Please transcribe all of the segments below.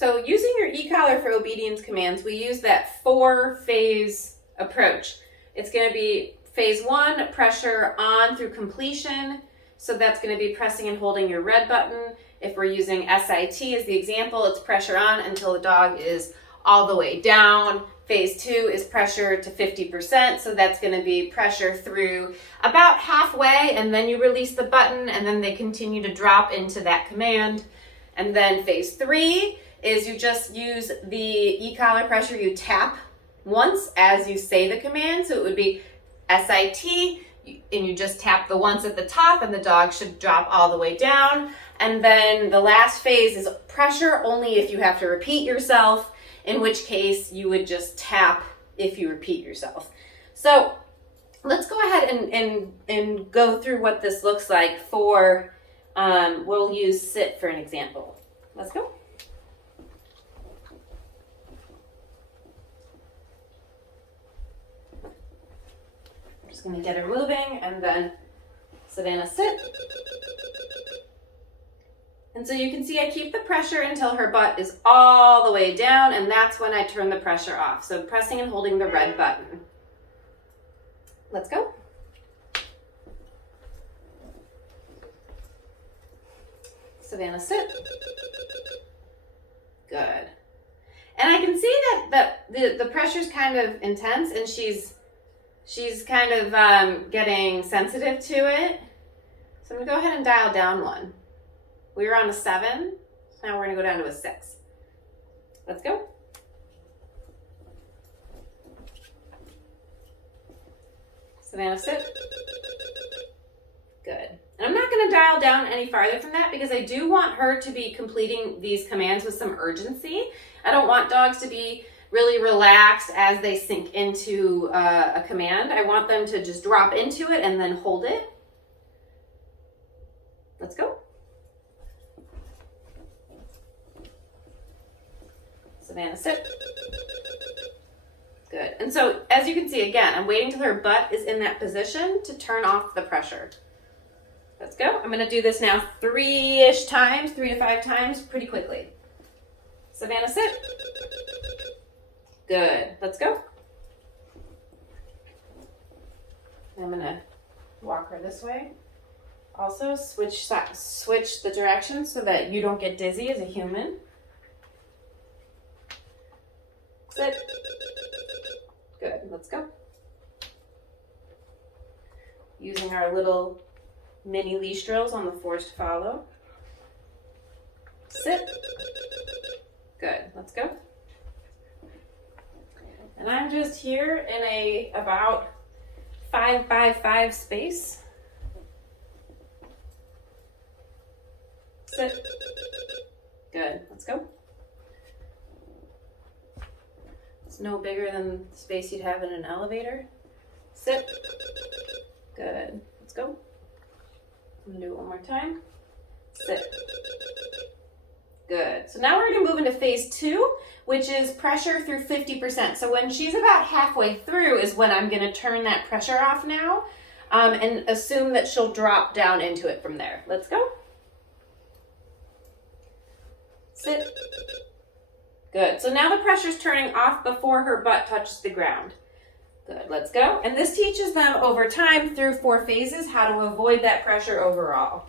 So using your e-collar for obedience commands, we use that 4-phase approach. It's going to be phase 1, pressure on through completion. So that's going to be pressing and holding your red button. If we're using SIT as the example, it's pressure on until the dog is all the way down. Phase 2 is pressure to 50%. So that's going to be pressure through about halfway, and then you release the button, and then they continue to drop into that command. And then phase 3 is you just use the e-collar pressure. You tap once as you say the command. So it would be SIT, and you just tap the once at the top, and the dog should drop all the way down. And then the last phase is pressure only if you have to repeat yourself, in which case you would just tap if you repeat yourself. So let's go ahead and go through what this looks like for, we'll use sit for an example. Let's go. I'm just going to get her moving, and then Savannah sit. And so you can see I keep the pressure until her butt is all the way down, and that's when I turn the pressure off. So pressing and holding the red button. Let's go. Savannah sit. Good. And I can see that the pressure's kind of intense, and she's kind of getting sensitive to it. So I'm gonna go ahead and dial down one. We were on a 7, so now we're gonna go down to a 6. Let's go. Savannah sit. Good. And I'm not gonna dial down any farther from that because I do want her to be completing these commands with some urgency. I don't want dogs to be really relaxed as they sink into a command. I want them to just drop into it and then hold it. Let's go. Savannah sit. Good. And so as you can see, again, I'm waiting till her butt is in that position to turn off the pressure. Let's go. I'm going to do this now 3-ish times, 3 to 5 times, pretty quickly. Savannah sit. Good. Let's go. I'm going to walk her this way. Also, switch the direction so that you don't get dizzy as a human. Sit. Good. Let's go. Using our little mini leash drills on the forced follow. Sit. Good. Let's go. And I'm just here in a about 5x5 space. Sit. Good. Let's go. It's no bigger than the space you'd have in an elevator. Sit. Good. Let's go. I'm gonna do it one more time. Sit. Good. So now we're gonna move into phase 2, which is pressure through 50%. So when she's about halfway through is when I'm gonna turn that pressure off now, and assume that she'll drop down into it from there. Let's go. Sit. Good. So now the pressure's turning off before her butt touches the ground. Good. Let's go. And this teaches them over time through 4 phases how to avoid that pressure overall.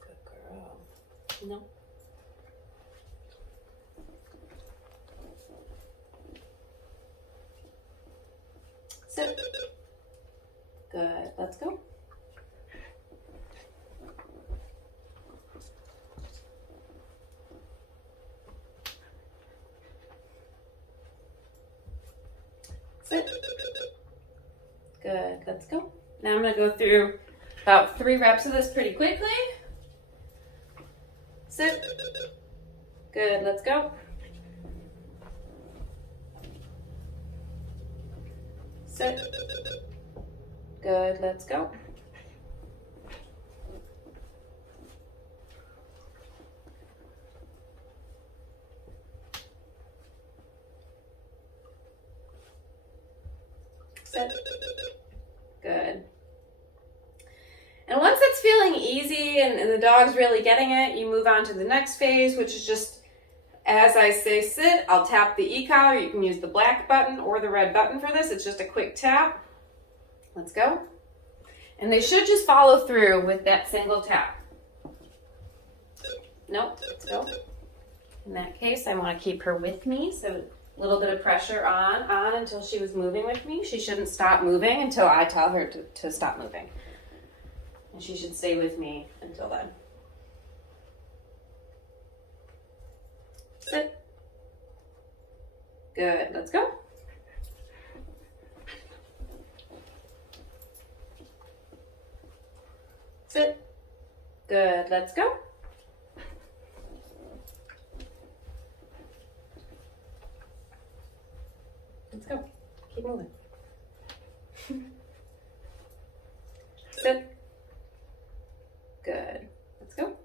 Good girl. No. Sit. Good. Let's go. Sit. Good. Let's go. Now I'm going to go through about 3 reps of this pretty quickly. Sit. Good. Let's go. Sit. Good. Let's go. Sit. Good. And once it's it's feeling easy and the dog's really getting it, you move on to the next phase, which is just, as I say sit, I'll tap the e-collar. You can use the black button or the red button for this. It's just a quick tap. Let's go. And they should just follow through with that single tap. Nope, let's go. In that case, I want to keep her with me, so a little bit of pressure on until she was moving with me. She shouldn't stop moving until I tell her to stop moving. And she should stay with me until then. Sit. Good, let's go. Sit. Good, let's go. Let's go. Keep moving. Sit. Good. Let's go.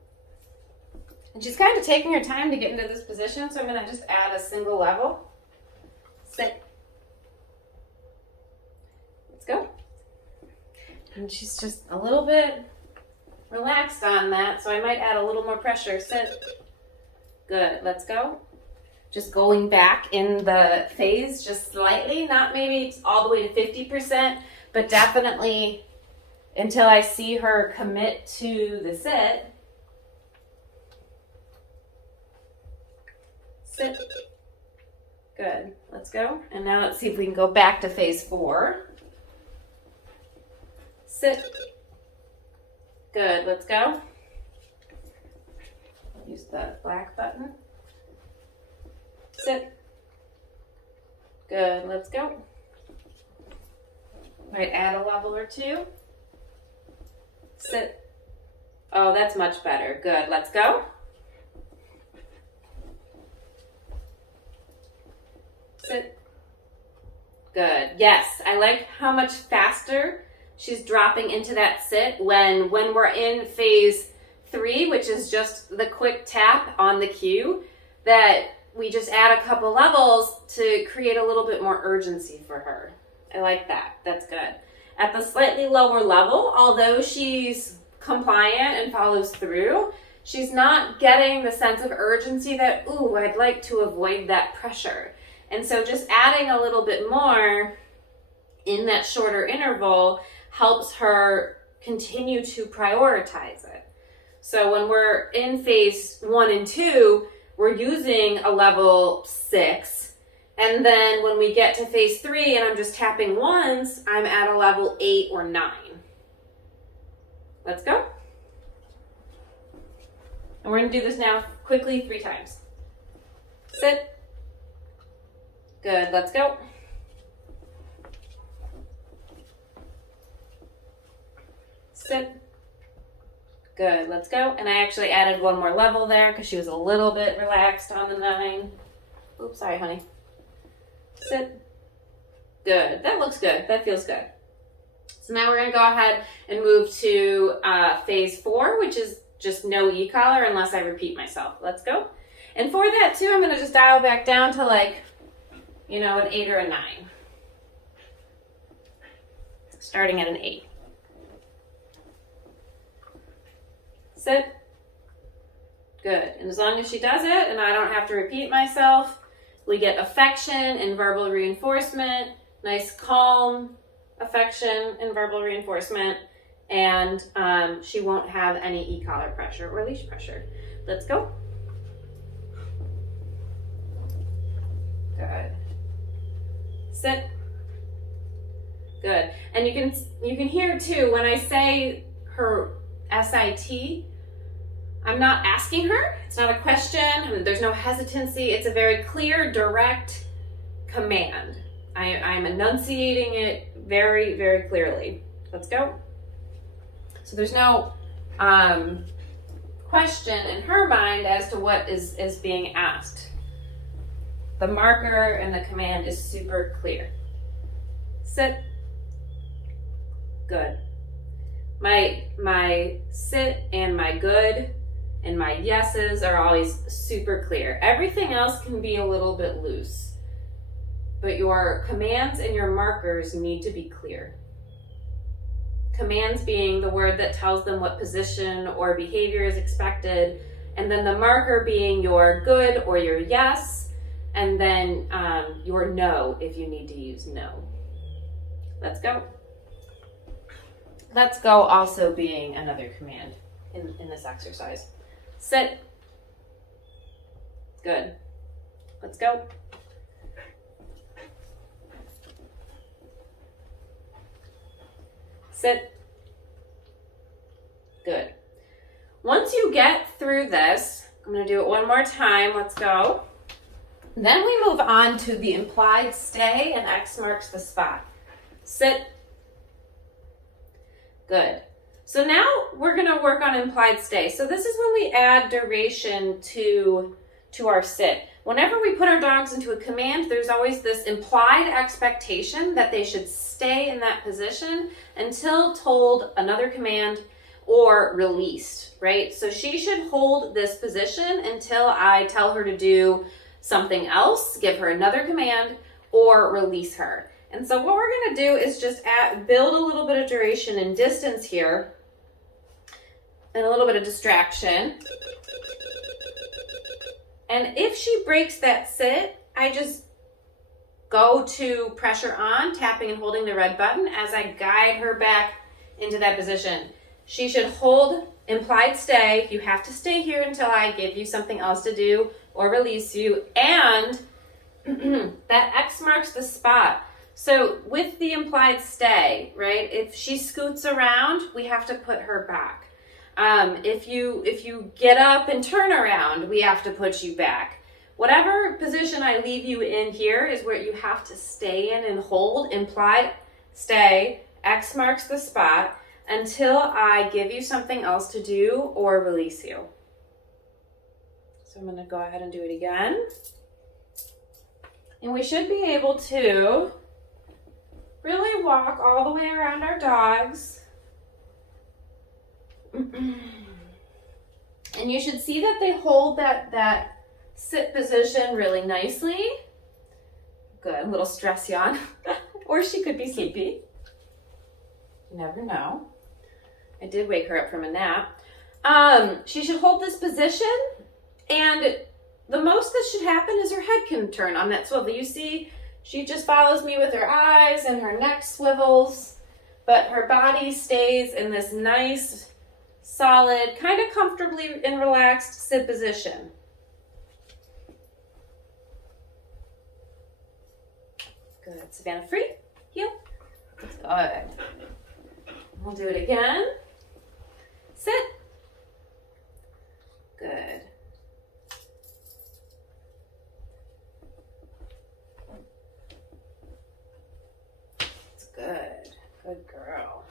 And she's kind of taking her time to get into this position, so I'm going to just add a single level. Sit. Let's go. And she's just a little bit relaxed on that, so I might add a little more pressure. Sit. Good. Let's go. Just going back in the phase just slightly, not maybe all the way to 50%, but definitely until I see her commit to the sit. Sit. Good. Let's go. And now let's see if we can go back to phase 4. Sit. Good. Let's go. Use the black button. Sit. Good. Let's go. Might add a level or two. Sit. Oh, that's much better. Good. Let's go. Sit. Good. Yes, I like how much faster she's dropping into that sit when we're in phase 3, which is just the quick tap on the cue, that we just add a couple levels to create a little bit more urgency for her. I like that. That's good. At the slightly lower level, although she's compliant and follows through, she's not getting the sense of urgency that, ooh, I'd like to avoid that pressure. And so just adding a little bit more in that shorter interval helps her continue to prioritize it. So when we're in phase 1 and 2, we're using a level 6. And then when we get to phase 3 and I'm just tapping once, I'm at a level 8 or 9. Let's go. And we're going to do this now quickly 3 times. Sit. Good. Let's go. Sit. Good. Let's go. And I actually added one more level there because she was a little bit relaxed on the 9. Oops, sorry, honey. Sit. Good. That looks good. That feels good. So now we're going to go ahead and move to phase 4, which is just no e-collar unless I repeat myself. Let's go. And for that too, I'm going to just dial back down to like, you know, an 8 or a 9. Starting at an 8. Sit. Good. And as long as she does it and I don't have to repeat myself, we get affection and verbal reinforcement, nice calm affection and verbal reinforcement, and she won't have any e-collar pressure or leash pressure. Let's go. Good. Sit. Good. And you can hear too when I say her SIT, I'm not asking her. It's not a question. There's no hesitancy. It's a very clear, direct command. I'm enunciating it very, very clearly. Let's go. So there's no question in her mind as to what is being asked. The marker and the command is super clear. Sit. Good. My sit and my good and my yeses are always super clear. Everything else can be a little bit loose, but your commands and your markers need to be clear. commands being the word that tells them what position or behavior is expected, and then the marker being your good or your yes, and then your no if you need to use no. Let's go. Let's go also being another command in this exercise. Sit. Good. Let's go. Sit. Good. Once you get through this, I'm going to do it one more time. Let's go. Then we move on to the implied stay, and X marks the spot. Sit. Good. So now we're going to work on implied stay. So this is when we add duration to our sit. Whenever we put our dogs into a command, there's always this implied expectation that they should stay in that position until told another command or released, right? So she should hold this position until I tell her to do something else, give her another command, or release her. And so what we're going to do is just build a little bit of duration and distance here, and a little bit of distraction. And if she breaks that sit, I just go to pressure on, tapping and holding the red button as I guide her back into that position. She should hold implied stay. You have to stay here until I give you something else to do or release you. And that X marks the spot. So with the implied stay, right, if she scoots around, we have to put her back. If you get up and turn around, we have to put you back. Whatever position I leave you in here is where you have to stay in and hold. Implied stay, X marks the spot, until I give you something else to do or release you. So I'm going to go ahead and do it again. And we should be able to really walk all the way around our dogs. And you should see that they hold that sit position really nicely. Good, a little stress yawn. Or she could be sleepy. You never know. I did wake her up from a nap. She should hold this position, and the most that should happen is her head can turn on that swivel. You see, she just follows me with her eyes and her neck swivels, but her body stays in this nice, solid, kind of comfortably and relaxed sit position. Good. Savannah, free. Heel. Good. We'll do it again. Sit. Good. That's good. Good girl.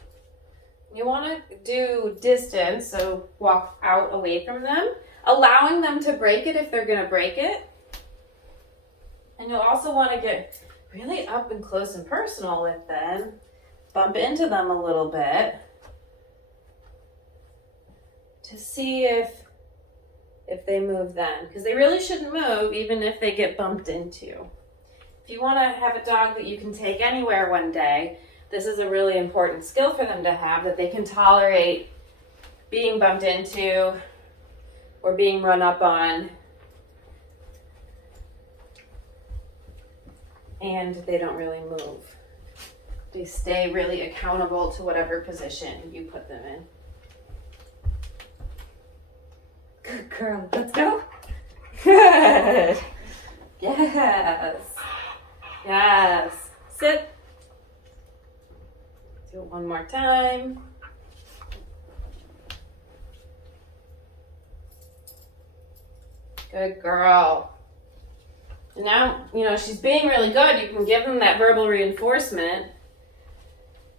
You want to do distance, so walk out away from them, allowing them to break it if they're going to break it. And you'll also want to get really up and close and personal with them. Bump into them a little bit to see if they move then, because they really shouldn't move even if they get bumped into. If you want to have a dog that you can take anywhere one day, this is a really important skill for them to have, that they can tolerate being bumped into or being run up on, and they don't really move. They stay really accountable to whatever position you put them in. Good girl. Let's go. Good. Yes. Yes. Sit. Do it one more time. Good girl. And now, she's being really good. You can give them that verbal reinforcement.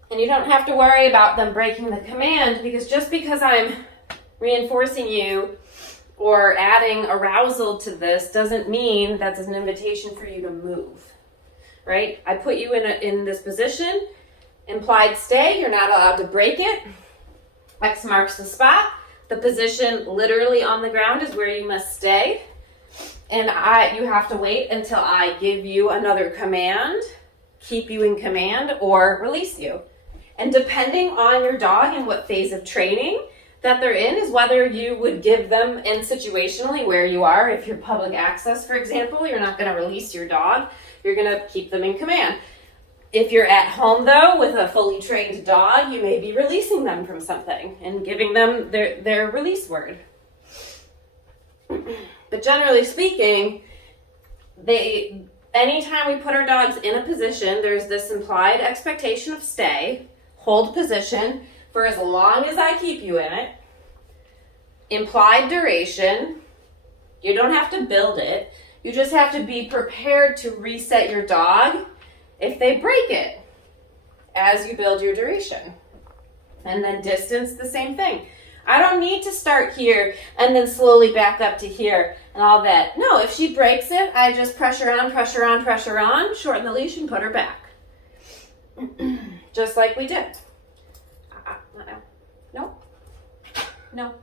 And you don't have to worry about them breaking the command, because just because I'm reinforcing you or adding arousal to this doesn't mean that's an invitation for you to move, right? I put you in this position, implied stay, you're not allowed to break it. X marks the spot. The position literally on the ground is where you must stay. And you have to wait until I give you another command, keep you in command, or release you. And depending on your dog and what phase of training that they're in is whether you would give them in situationally where you are. If you're public access, for example, you're not going to release your dog. You're going to keep them in command. If you're at home, though, with a fully trained dog, you may be releasing them from something and giving them their release word. But generally speaking, anytime we put our dogs in a position, there's this implied expectation of stay, hold position for as long as I keep you in it, implied duration. You don't have to build it. You just have to be prepared to reset your dog if they break it as you build your duration. And then distance, the same thing. I don't need to start here and then slowly back up to here and all that. No, if she breaks it, I just pressure on, pressure on, pressure on, shorten the leash and put her back. Just like we did. Not now. No. No.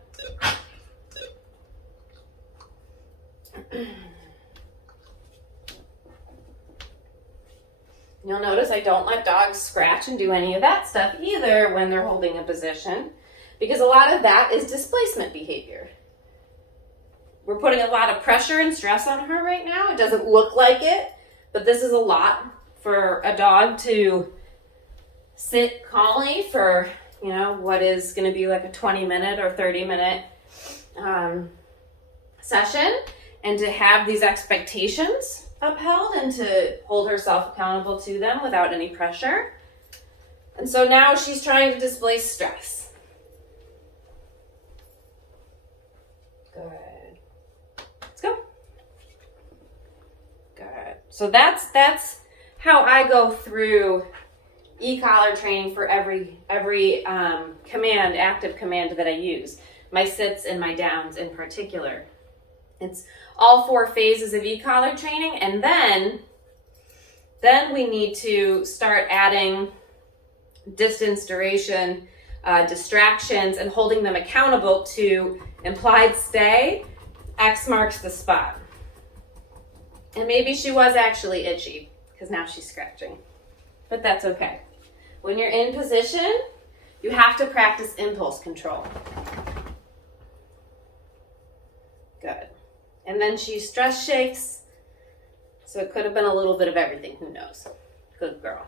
You'll notice I don't let dogs scratch and do any of that stuff either when they're holding a position, because a lot of that is displacement behavior. We're putting a lot of pressure and stress on her right now. It doesn't look like it, but this is a lot for a dog to sit calmly for, what is going to be like a 20-minute or 30-minute session, and to have these expectations upheld and to hold herself accountable to them without any pressure. And so now she's trying to displace stress. Good. Let's go. Good. So that's how I go through e-collar training for every command, active command that I use. My sits and my downs in particular. It's all 4 phases of e-collar training, and then we need to start adding distance, duration, distractions, and holding them accountable to implied stay. X marks the spot. And maybe she was actually itchy, because now she's scratching. But that's okay. When you're in position, you have to practice impulse control. Good. And then she stress shakes, so it could have been a little bit of everything, who knows. Good girl.